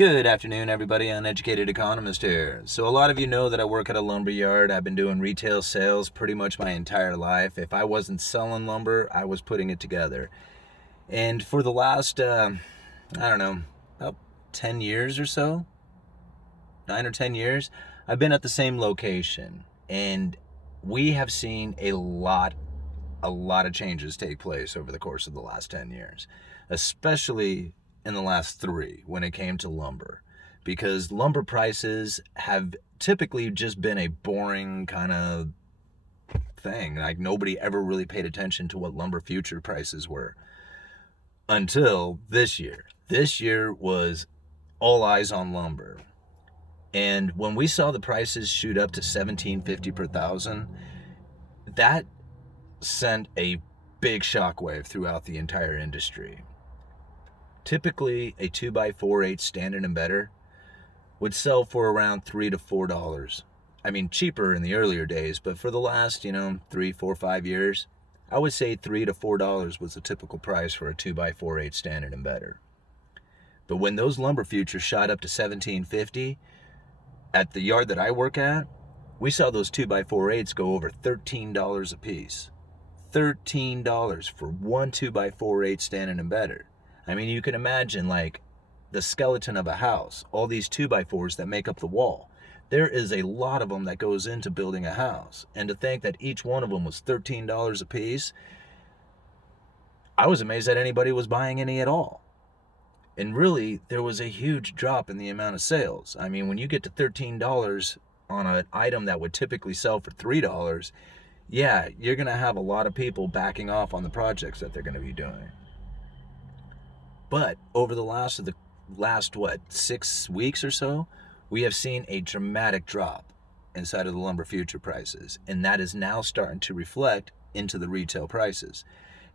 Good afternoon, everybody. Uneducated Economist here. So a lot of you know that I work at a lumber yard. I've been doing retail sales pretty much my entire life. If I wasn't selling lumber, I was putting it together. And for the last, about 10 years or so, 9 or 10 years, I've been at the same location. And we have seen a lot of changes take place over the course of the last 10 years, especially in the last 3 when it came to lumber, because lumber prices have typically just been a boring kind of thing. Like, nobody ever really paid attention to what lumber future prices were until this year. This year was all eyes on lumber. And when we saw the prices shoot up to $17.50 per thousand, that sent a big shockwave throughout the entire industry. Typically, a 2x4/8 standard and better would sell for around $3 to $4. I mean, cheaper in the earlier days, but for the last, 3, 4, 5 years, I would say $3 to $4 was the typical price for a 2x4/8 standard and better. But when those lumber futures shot up to $17.50, at the yard that I work at, we saw those 2x4/8s go over $13 a piece. $13 for one 2x4/8 standard and better. I mean, you can imagine, like, the skeleton of a house, all these 2x4s that make up the wall. There is a lot of them that goes into building a house. And to think that each one of them was $13 a piece, I was amazed that anybody was buying any at all. And really, there was a huge drop in the amount of sales. I mean, when you get to $13 on an item that would typically sell for $3, yeah, you're going to have a lot of people backing off on the projects that they're going to be doing. But over the last 6 weeks or so, we have seen a dramatic drop inside of the lumber future prices, and that is now starting to reflect into the retail prices.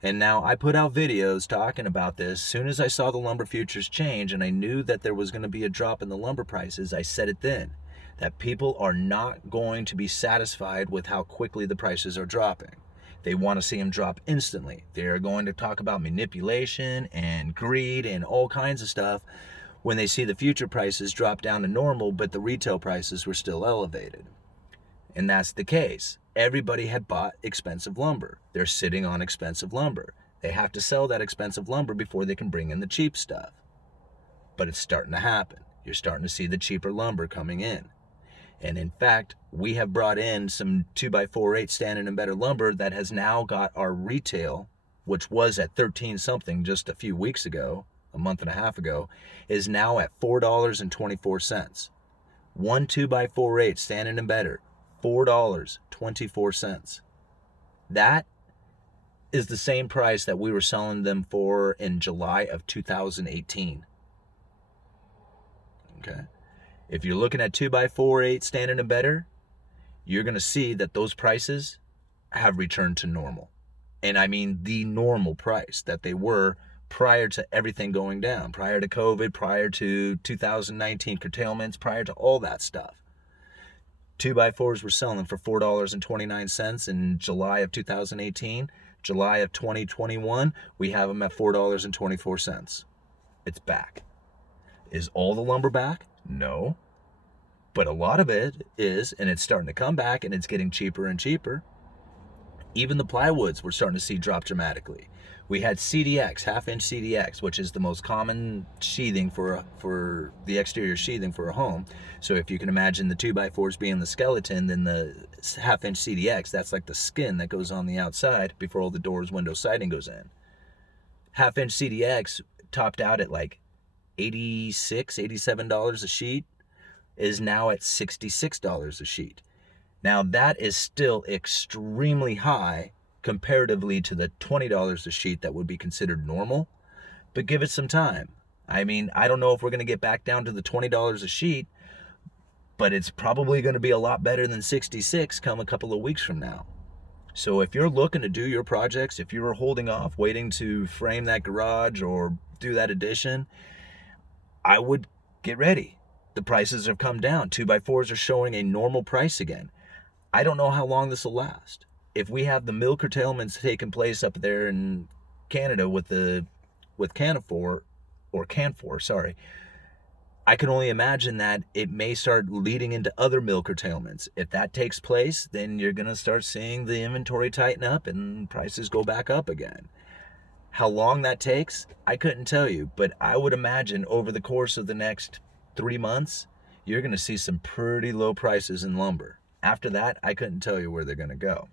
And now I put out videos talking about this. As soon as I saw the lumber futures change and I knew that there was going to be a drop in the lumber prices, I said it then, that people are not going to be satisfied with how quickly the prices are dropping. They want to see them drop instantly. They're going to talk about manipulation and greed and all kinds of stuff when they see the future prices drop down to normal, but the retail prices were still elevated. And that's the case. Everybody had bought expensive lumber. They're sitting on expensive lumber. They have to sell that expensive lumber before they can bring in the cheap stuff. But it's starting to happen. You're starting to see the cheaper lumber coming in. And in fact, we have brought in some 2x4/8 standard and better lumber that has now got our retail, which was at 13 something just a few weeks ago, a month and a half ago, is now at $4.24. One 2x4/8 standard and better, $4.24. That is the same price that we were selling them for in July of 2018. Okay. If you're looking at 2x4/8 standard and better, you're going to see that those prices have returned to normal. And I mean the normal price that they were prior to everything going down, prior to COVID, prior to 2019 curtailments, prior to all that stuff. 2x4s were selling for $4.29 in July of 2018. July of 2021, we have them at $4.24. It's back. Is all the lumber back? No. But a lot of it is, and it's starting to come back, and it's getting cheaper and cheaper. Even the plywoods we're starting to see drop dramatically. We had CDX, half-inch CDX, which is the most common sheathing for the exterior sheathing for a home. So if you can imagine the 2x4s being the skeleton, then the half-inch CDX, that's like the skin that goes on the outside before all the doors, windows, siding goes in. Half-inch CDX topped out at like $86, $87 a sheet, is now at $66 a sheet. Now that is still extremely high comparatively to the $20 a sheet that would be considered normal, but give it some time. I mean, I don't know if we're going to get back down to the $20 a sheet, but it's probably going to be a lot better than 66 come a couple of weeks from now. So if you're looking to do your projects, if you were holding off, waiting to frame that garage or do that addition, I would get ready. The prices have come down. 2x4s are showing a normal price again. I don't know how long this will last. If we have the mill curtailments taking place up there in Canada with Canfor, I can only imagine that it may start leading into other mill curtailments. If that takes place, then you're going to start seeing the inventory tighten up and prices go back up again. How long that takes, I couldn't tell you, but I would imagine over the course of the next 3 months, you're going to see some pretty low prices in lumber. After that, I couldn't tell you where they're going to go.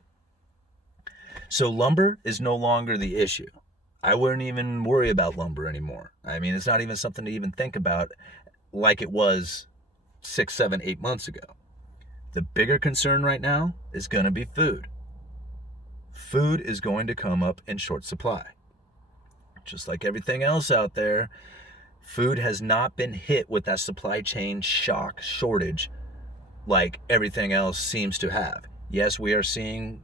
So lumber is no longer the issue. I wouldn't even worry about lumber anymore. I mean, it's not even something to even think about like it was 6, 7, 8 months ago. The bigger concern right now is going to be food. Food is going to come up in short supply. Just like everything else out there, food has not been hit with that supply chain shock shortage like everything else seems to have. Yes, we are seeing,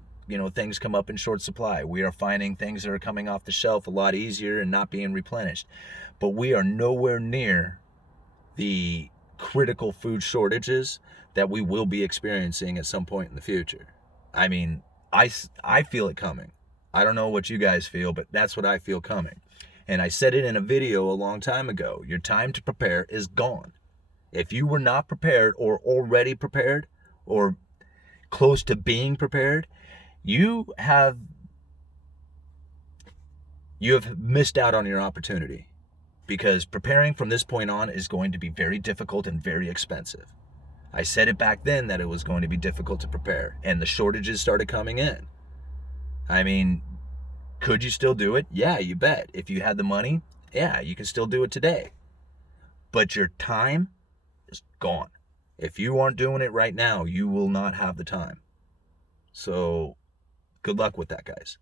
things come up in short supply. We are finding things that are coming off the shelf a lot easier and not being replenished. But we are nowhere near the critical food shortages that we will be experiencing at some point in the future. I mean, I feel it coming. I don't know what you guys feel, but that's what I feel coming. And I said it in a video a long time ago. Your time to prepare is gone. If you were not prepared or already prepared or close to being prepared, you have missed out on your opportunity. Because preparing from this point on is going to be very difficult and very expensive. I said it back then that it was going to be difficult to prepare, and the shortages started coming in. I mean, could you still do it? Yeah, you bet. If you had the money, yeah, you can still do it today. But your time is gone. If you aren't doing it right now, you will not have the time. So, good luck with that, guys.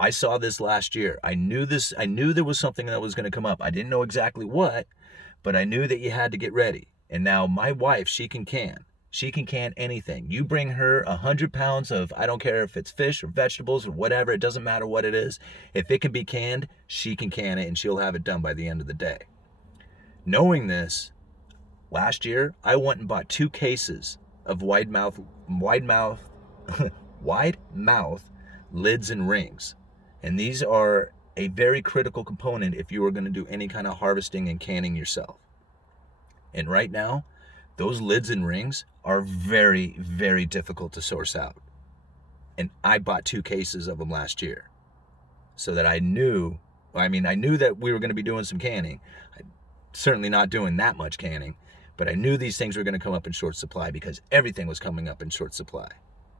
I saw this last year. I knew there was something that was going to come up. I didn't know exactly what, but I knew that you had to get ready. And now my wife, she can can. She can can anything. You bring her 100 pounds of, I don't care if it's fish or vegetables or whatever, it doesn't matter what it is. If it can be canned, she can can it and she'll have it done by the end of the day. Knowing this, last year, I went and bought 2 cases of wide mouth lids and rings. And these are a very critical component if you are going to do any kind of harvesting and canning yourself. And right now, those lids and rings are very, very difficult to source out. And I bought 2 cases of them last year so that I knew that we were going to be doing some canning. I'm certainly not doing that much canning, but I knew these things were going to come up in short supply because everything was coming up in short supply.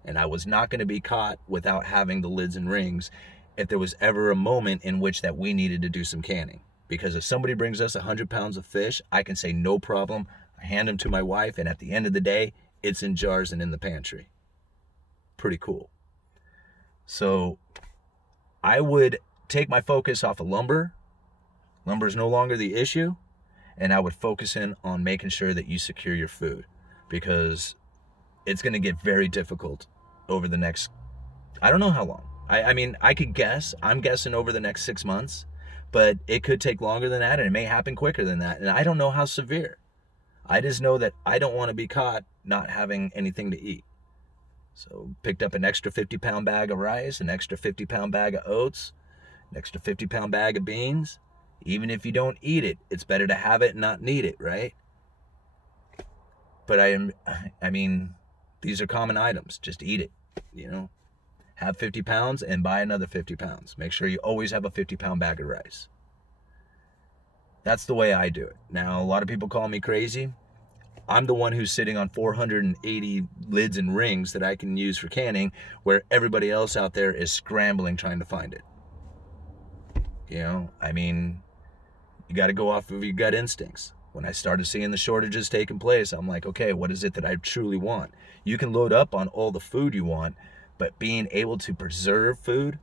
And I was not going to be caught without having the lids and rings if there was ever a moment in which that we needed to do some canning. Because if somebody brings us 100 pounds of fish, I can say no problem. I hand them to my wife, and at the end of the day, it's in jars and in the pantry. Pretty cool. So I would take my focus off of lumber. Lumber is no longer the issue. And I would focus in on making sure that you secure your food. Because it's going to get very difficult over the next, I don't know how long. I could guess. I'm guessing over the next 6 months, but it could take longer than that, and it may happen quicker than that. And I don't know how severe. I just know that I don't want to be caught not having anything to eat. So picked up an extra 50-pound bag of rice, an extra 50-pound bag of oats, an extra 50-pound bag of beans. Even if you don't eat it, it's better to have it and not need it, right? But these are common items. Just eat it, Have 50 pounds and buy another 50 pounds. Make sure you always have a 50-pound bag of rice. That's the way I do it. Now, a lot of people call me crazy. I'm the one who's sitting on 480 lids and rings that I can use for canning, where everybody else out there is scrambling trying to find it. You got to go off of your gut instincts. When I started seeing the shortages taking place, I'm like, okay, what is it that I truly want? You can load up on all the food you want, but being able to preserve food,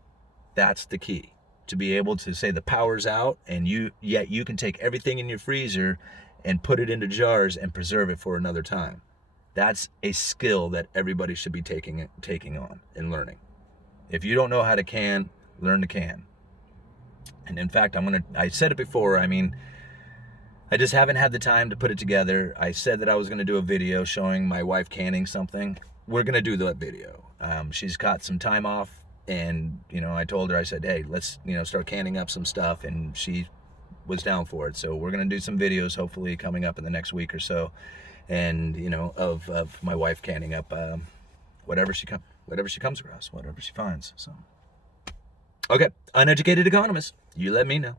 that's the key. To be able to say the power's out, and you can take everything in your freezer and put it into jars and preserve it for another time. That's a skill that everybody should be taking on and learning. If you don't know how to can, learn to can. And in fact, I said it before, I just haven't had the time to put it together. I said that I was going to do a video showing my wife canning something. We're going to do that video. She's got some time off, and I told her, I said, hey, let's start canning up some stuff, and she was down for it. So we're gonna do some videos hopefully coming up in the next week or so, and of my wife canning up whatever she comes across, whatever she finds. So okay, uneducated economist, you let me know.